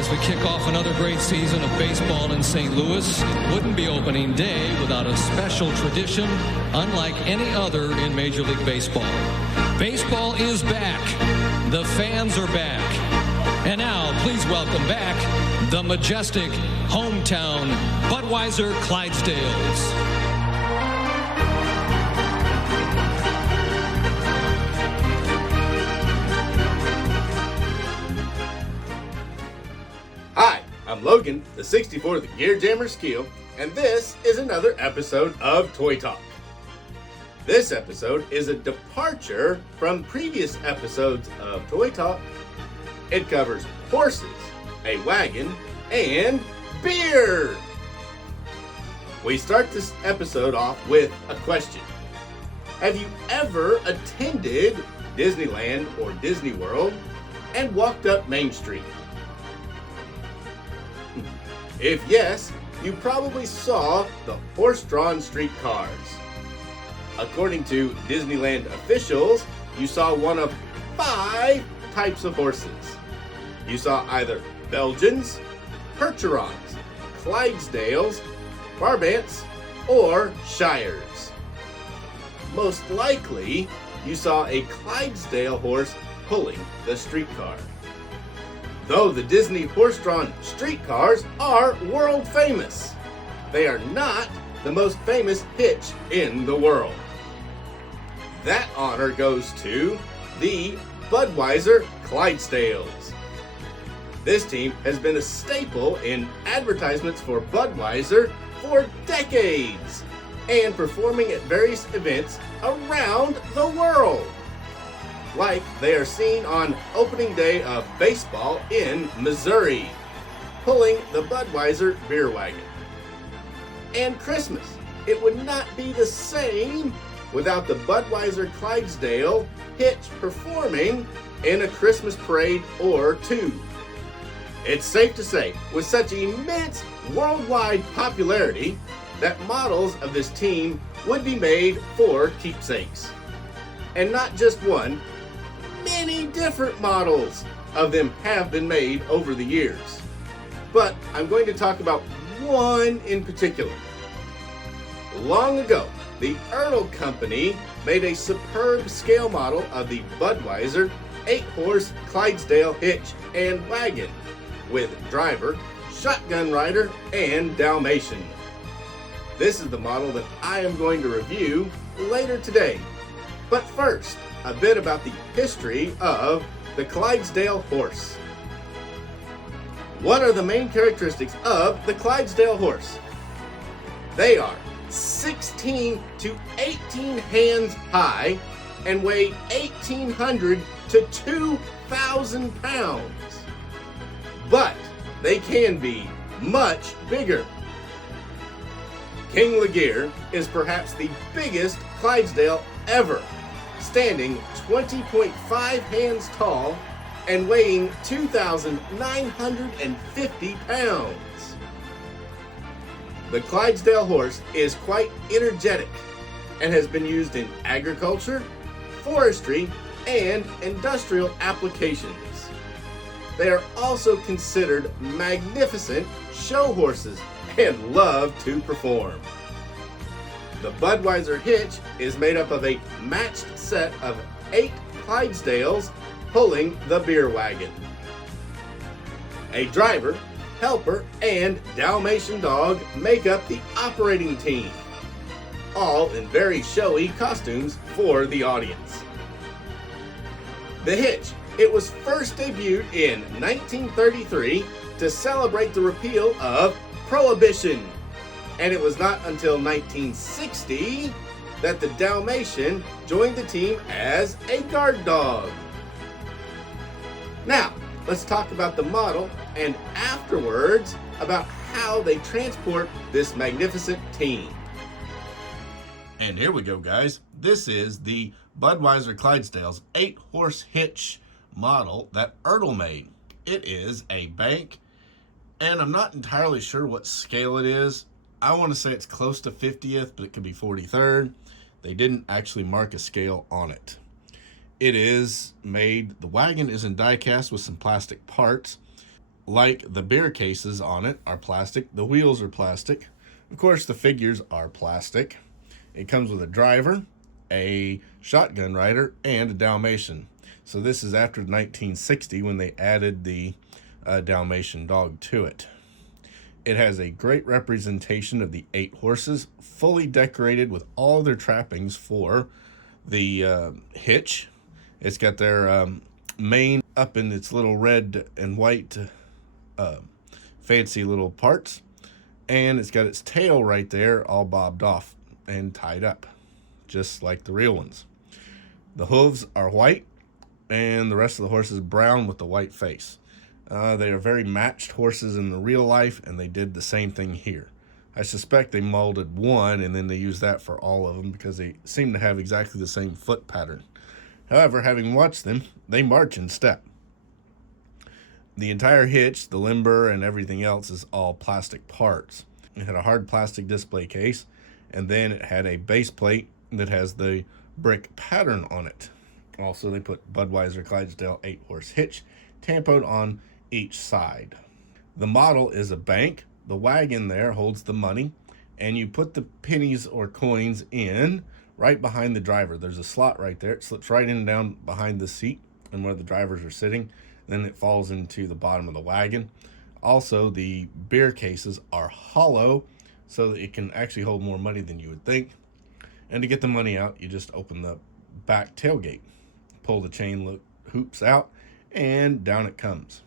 As we kick off another great season of baseball in St. Louis, it wouldn't be opening day without a special tradition unlike any other in Major League Baseball. Baseball is back. The fans are back. And now, please welcome back the majestic hometown Budweiser Clydesdales. Hi, I'm Logan, the 64th Gear Jammer Skeele, and this is another episode of Toy Talk. This episode is a departure from previous episodes of Toy Talk. It covers horses, a wagon, and beer. We start this episode off with a question. Have you ever attended Disneyland or Disney World and walked up Main Street? If yes, you probably saw the horse-drawn streetcars. According to Disneyland officials, you saw one of 5 types of horses. You saw either Belgians, Percherons, Clydesdales, Brabants, or Shires. Most likely, you saw a Clydesdale horse pulling the streetcar. Though the Disney horse-drawn streetcars are world famous, they are not the most famous hitch in the world. That honor goes to the Budweiser Clydesdales. This team has been a staple in advertisements for Budweiser for decades and performing at various events around the world. Like they are seen on opening day of baseball in Missouri, pulling the Budweiser beer wagon. And Christmas, it would not be the same without the Budweiser Clydesdale Hitch performing in a Christmas parade or two. It's safe to say, with such immense worldwide popularity, that models of this team would be made for keepsakes. And not just one, many different models of them have been made over the years. But I'm going to talk about one in particular. Long ago, the Ertl company made a superb scale model of the Budweiser 8-horse Clydesdale hitch and wagon with driver, shotgun rider, and Dalmatian. This is the model that I am going to review later today. But first, a bit about the history of the Clydesdale horse. What are the main characteristics of the Clydesdale horse? They are 16 to 18 hands high and weigh 1,800 to 2,000 pounds. But they can be much bigger. King Laguerre is perhaps the biggest Clydesdale ever, standing 20.5 hands tall and weighing 2,950 pounds. The Clydesdale horse is quite energetic and has been used in agriculture, forestry, and industrial applications. They are also considered magnificent show horses and love to perform. The Budweiser Hitch is made up of a matched set of 8 Clydesdales pulling the beer wagon. A driver, helper, and Dalmatian dog make up the operating team, all in very showy costumes for the audience. The Hitch, it was first debuted in 1933 to celebrate the repeal of Prohibition, and it was not until 1960 that the Dalmatian joined the team as a guard dog. Now, let's talk about the model and afterwards about how they transport this magnificent team. And here we go, guys. This is the Budweiser Clydesdales 8-horse hitch model that Ertl made. It is a bank, and I'm not entirely sure what scale it is. I want to say it's close to 50th, but it could be 43rd. They didn't actually mark a scale on it. It is made, the wagon is in die cast with some plastic parts. like the beer cases on it are plastic. The wheels are plastic. Of course, the figures are plastic. It comes with a driver, a shotgun rider, and a Dalmatian. So this is after 1960 when they added the Dalmatian dog to it. It has a great representation of the 8 horses, fully decorated with all their trappings for the hitch. It's got their mane up in its little red and white fancy little parts, and it's got its tail right there all bobbed off and tied up, just like the real ones. The hooves are white, and the rest of the horse is brown with the white face. They are very matched horses in the real life, and they did the same thing here. I suspect they molded one, and then they used that for all of them because they seem to have exactly the same foot pattern. However, having watched them, they march in step. The entire hitch, the limber, and everything else is all plastic parts. It had a hard plastic display case, and then it had a base plate that has the brick pattern on it. Also, they put Budweiser Clydesdale 8-horse hitch tampoed on each side. The model is a bank. The wagon there holds the money, and you put the pennies or coins in right behind the driver. There's a slot right there. It slips right in and down behind the seat and where the drivers are sitting. Then it falls into the bottom of the wagon. Also, the beer cases are hollow, so that it can actually hold more money than you would think. And to get the money out, you just open the back tailgate, pull the chain hoops out, and down it comes.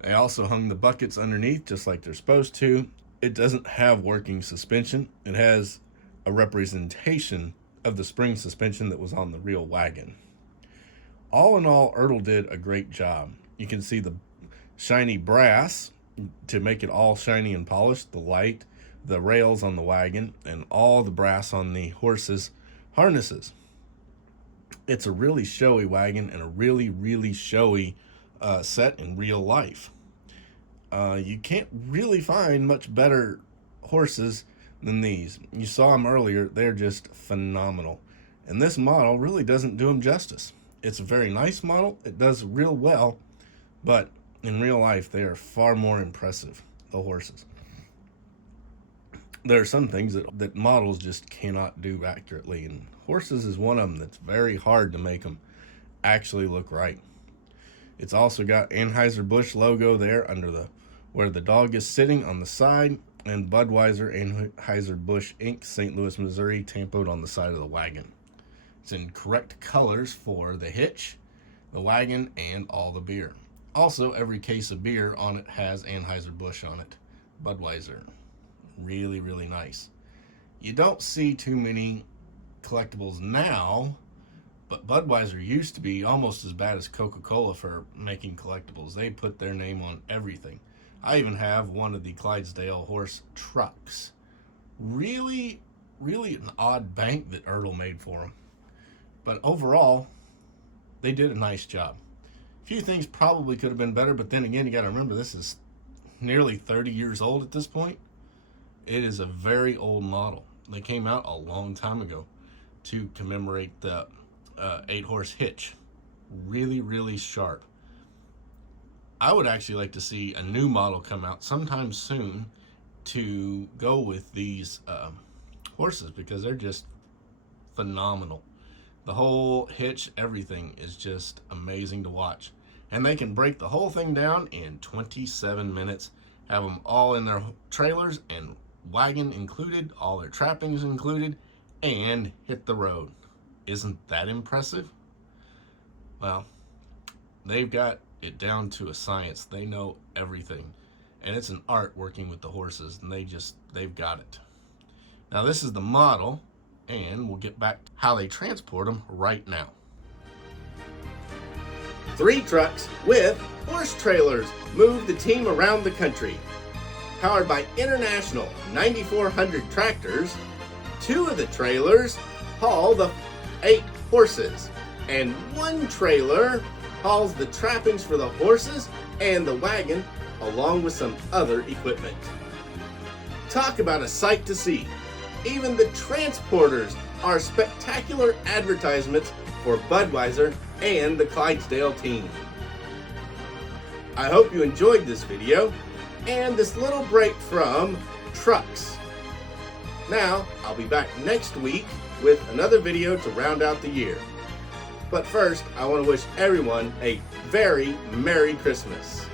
They also hung the buckets underneath just like they're supposed to. It doesn't have working suspension. It has a representation of the spring suspension that was on the real wagon. All in all, Ertl did a great job. You can see the shiny brass to make it all shiny and polished, the light, the rails on the wagon, and all the brass on the horses' harnesses. It's a really showy wagon and a really, really showy set in real life. You can't really find much better horses than these. You saw them earlier. They're just phenomenal. And this model really doesn't do them justice. It's a very nice model. It does real well, but in real life, they are far more impressive, the horses. There are some things that models just cannot do accurately, and horses is one of them that's very hard to make them actually look right. It's also got Anheuser-Busch logo there under where the dog is sitting on the side, and Budweiser Anheuser-Busch Inc., St. Louis, Missouri, tampoed on the side of the wagon. It's in correct colors for the hitch, the wagon, and all the beer. Also, every case of beer on it has Anheuser-Busch on it. Budweiser. Really, really nice. You don't see too many collectibles now, but Budweiser used to be almost as bad as Coca-Cola for making collectibles. They put their name on everything. I even have one of the Clydesdale horse trucks. Really, really an odd bank that Ertl made for them. But overall, they did a nice job. A few things probably could have been better, but then again, you got to remember this is nearly 30 years old at this point. It is a very old model. They came out a long time ago to commemorate the 8-horse hitch. Really, really sharp. I would actually like to see a new model come out sometime soon to go with these horses because they're just phenomenal. The whole hitch, everything is just amazing to watch. And they can break the whole thing down in 27 minutes, have them all in their trailers and wagon included, all their trappings included, and hit the road. Isn't that impressive? Well, they've got it down to a science. They know everything. And it's an art working with the horses, and they've got it. Now this is the model, and we'll get back to how they transport them right now. 3 trucks with horse trailers move the team around the country. Powered by International 9400 tractors, 2 of the trailers haul the 8 horses, and 1 trailer hauls the trappings for the horses and the wagon, along with some other equipment. Talk about a sight to see. Even the transporters are spectacular advertisements for Budweiser and the Clydesdale team. I hope you enjoyed this video and this little break from trucks. Now, I'll be back next week with another video to round out the year. But first, I want to wish everyone a very Merry Christmas.